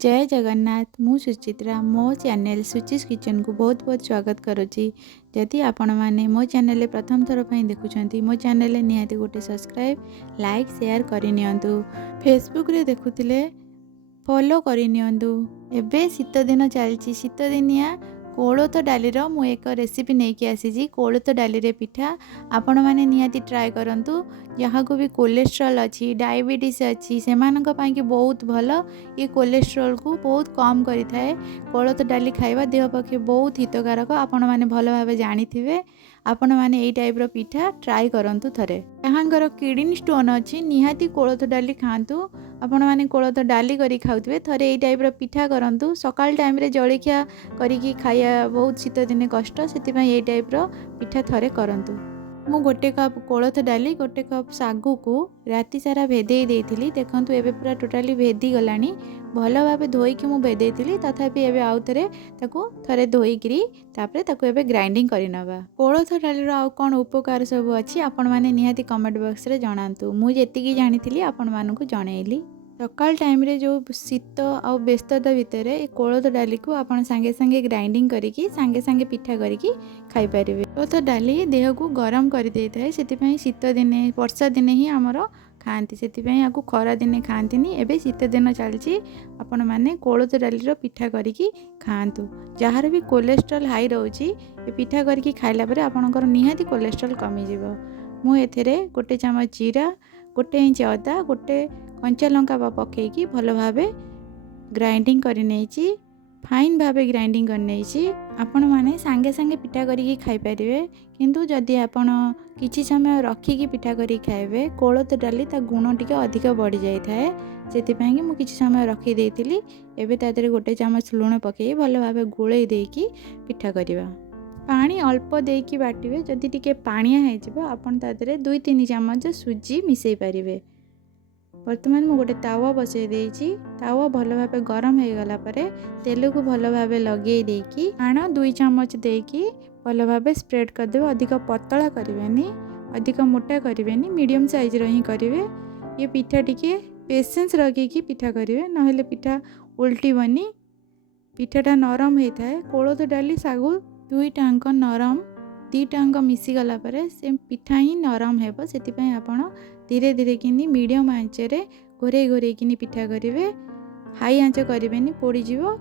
जय जगन्नाथ मु सुचित्रा मो चैनल सुचिस किचन को बहुत बहुत स्वागत करुच्ची। जदि आपण मैंने मो चैनल प्रथम थर पर देखुं मो चैनल निहाती गोटे सब्सक्राइब लाइक शेयर करनियंतु। फेसबुक रे देखुतिले फॉलो करनियंतु। एबे शीत दिन चलची शीत दिनिया कोलथ डालीर मु एक रेसिपी नेकी आसी कोलथ डाली रे पिठा आपण मैंने निहाती ट्राए करंतु। जहाँ को भी कोलेस्ट्रॉल अच्छी डायबिटीज अच्छी से बहुत भल ये कोलेस्ट्रॉल को बहुत कम करि थाए। कोलथ डाली खाइबा देह पक्षे बहुत हितकारक आपण मैंने भल भाव जानी थे। आपण मैंने यही टाइप रो पिठा ट्राए करंतु थरे। जहाँकर किडनी स्टोन अच्छी निहाती कोलथ डाली खातु। आपण मैंने कोलथ डाली करी खाउथिबे थरे यही टाइप रो पिठा करंतु। सकाल टाइम रे जळिखिया करिकी खाइया बहुत शीत दिने कष्ट से यही टाइप रो पिठा थरे करंतु। मु गोटे कप कोलथ डाली गोटे कप सागु को राति सारा भेदे देइथिली। देखंतु एबे पूरा टोटाली भेदी गलानी भल भाव धोईकी मु भेदेइथिली तथापि एबे आउ थरे धोईकरी तापरे ताको एबे ग्राइंडिंग करि नबा। कोलथ डाली रो आउ कोन उपकार सब अछि आपण माने निहाती कमेंट बॉक्स रे जणांतु। मु जेतिकी जानिथिली आपण मानकु जणैली। सकाल टाइम रे जो शीत आ व्यस्तता भितर कोलथ डाली को आपण सांगे सांगे ग्राइंडिंग करिकी सांगे सांगे पिठा करिकी खाई परिबे। कोलथ डाली देह को गरम करि देइ थाए सेति शीत दिने वर्षा दिने ही हमर खाती से आपको खरा दिने खाती। एबे शीत दिन चलती आपण मैंने कोलथ डाली रो पिठा करिकी खातु। जार भी कोलेस्ट्रॉल हाई रोची पिठा करिकी खाइला परे आपणकर निहाती कोलेस्ट्रॉल कमी जिवो। मु एथेरे गोटे चामच जीरा गोटे इंच अदा गोटे कंचा लंका पकेकी भल भावे ग्राइंडिंग कर नहीं फाइन भावे ग्राइंडिंग कर नहीं आपण माने सांगे सांगे पिठा करिकी खाई परिवे। किंतु जदि आपण किछि समय रखिकी पिठा करी खाइबे कोलथ डाली ता गुण टिके अधिक बढ़ी जाई थाए। सेतिपैं कि मु किछि समय रखी देइतिली। एबे तादरे गोटे चामच लूण पकेई भल भावे गोळेई देइकी पिठा करिवा। पानी अल्प देइकी बाटिबे जदि टिके पानिया हे जिवो आपण तादरे 2-3 चामच सुजी मिसई पारिबे। वर्तमान मु गोटे तावा बसई देइची। तावा भल भावे गरम हो गला परे तेल को भल भावे लगे देइकी आण 2 चामच देइकी भल भावे स्प्रेड कर देबे। अधिक पतला करिवेनी अधिक मोटा करिवेनी मीडियम साइज रो ही करिवे। ये पिठा टिके पेशेंस रखिकी पिठा करिवे नहेले पिठा उल्टीबनी। पिठाटा नरम होई थाए। कोलथ डाली सागु दुईटांक नरम दीटांक मिसी गला परे से पिठा ही नरम हेबो। सेतिपैं आपण धीरे धीरे किनी मीडियम आंच रे घोरे घोरे किनी पिठा करिवे। हाई आंच करिवेनी पोड़ी जीवो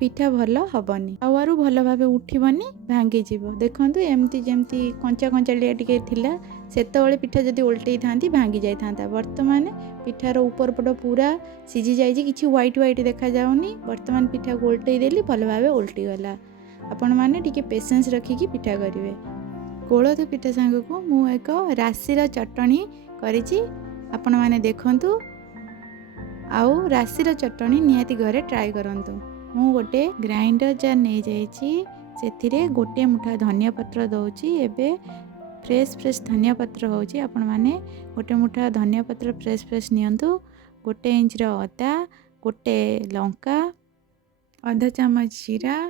पिठा भल हबनी। तावारु भल भावे उठिबनी भांगी जीवो। देखंतु एमती जेमती कंचा कंचालिया टिके थिला सेतबेले पिठा जदि उल्टै थांती भांगी जाई थांता। वर्तमान पिठार ऊपर पट पूरा सिझी जाइछि किछि व्हाइट व्हाइट देखा जाउनी। वर्तमान पिठा को उल्टै देली भल भावे उल्टी गला। आपण माने टिके पेशेंस रखिकी पिठा करिवे। कोलथ पिठा सांग को मु एक राशिर चटणी करिछि आपण माने देखंतु। आउ राशिर चटणी निहाती घरे ट्राई करंतु। मु गोटे ग्राइंडर जार नहीं जाइछि सेथिरे गोटे मुठा धनिया पत्र दउछि। एबे फ्रेश फ्रेश धनिया पत्र होछि आपण माने गोटे मुठा धनिया पत्र फ्रेश फ्रेश नियंतु। गोटे इंच रो अदा गोटे लंका आधा चामच जीरा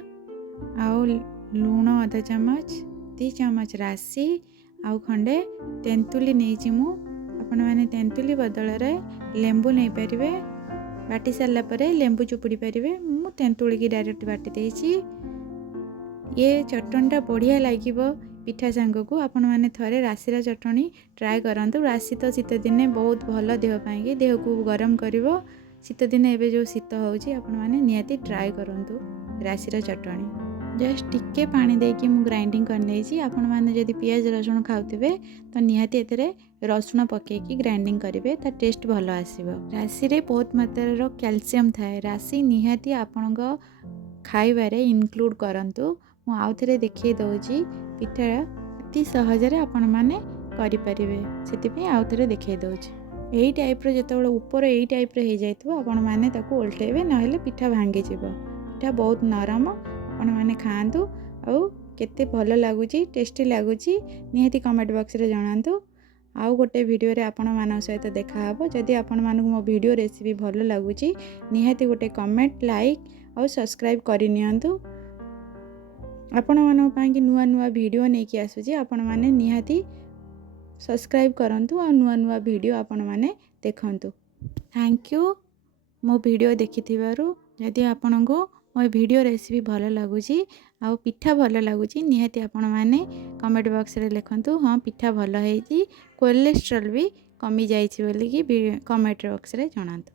आउ लूण आधा चामच 2 चामच राशि आउ खंडे तेंतुली नहीं मु। आपण माने तेंतुली बदल रे लेंबू नहीं पारिबे। बाटी सारला परे लेंबू चुपुड़ी पारिबे। मु तेंतुली की डायरेक्ट बाटी देइछि। ये चटणीटा बढ़िया लागिबो पिठा सांग को। आपण माने थरे राशिर चटणी ट्राए करंतु। राशि तो शीत दिने बहुत भल देह पाएंगे देह को गरम करिवो। शीत दिने एबे जो शीत होउछि आपण माने निहाती ट्राए करंतु राशिर चटणी। जस्ट टिके पानी देकी मु ग्राइंडिंग कर नेछि। आपण माने जदि प्याज रसुण खाउथिबे तो निहाती एतरे रसुण पकेकी ग्राइंडिंग करिवे ता टेस्ट भल आसीबो। राशि रे बहुत मात्रा रो कैल्शियम थाए। राशि निहाती आपणक खाइबारे इनक्लूड करंतु। मु आउ थरे देखै दउछि पिठा अति सहज रे आपण माने करि परिबे। सेति पे आउ थरे देखै दउछि। एही टाइप रो जेतबेले ऊपर एही टाइप रे हे जाइतबो आपण माने ताको उल्टेबे नहेले पिठा भांगी जिवो। पिठा बहुत नरम आपण माने खांतु। आउ केते भल लागुची टेस्टी लागुची निहाती कमेंट बॉक्स रे जणांतु। आउ गोटे वीडियो रे आपण मान सहित देखा हबो। जदि आपण मानकु मो वीडियो रेसिपी भल लागुची निहाती गोटे कमेंट लाइक आउ सब्सक्राइब करि नियंतु। आपण मानक पाई कि नुआ नुआ वीडियो नै कि आसुची आपण माने निहाती सब्सक्राइब करंतु आ नुआ नुआ वीडियो आपण माने देखंतु। थैंक यू मो वीडियो देखिथिबारु। जदि आपंको मो वीडियो रेसिपी भल लगुच आउ पिठा भल लगुच निहाती आपण मैंने कमेंट बॉक्स रे लिखंतु हाँ पिठा भल है कोलेस्ट्रॉल भी कमी जाइए बोलिकी कमेंट बॉक्स रे जणातु।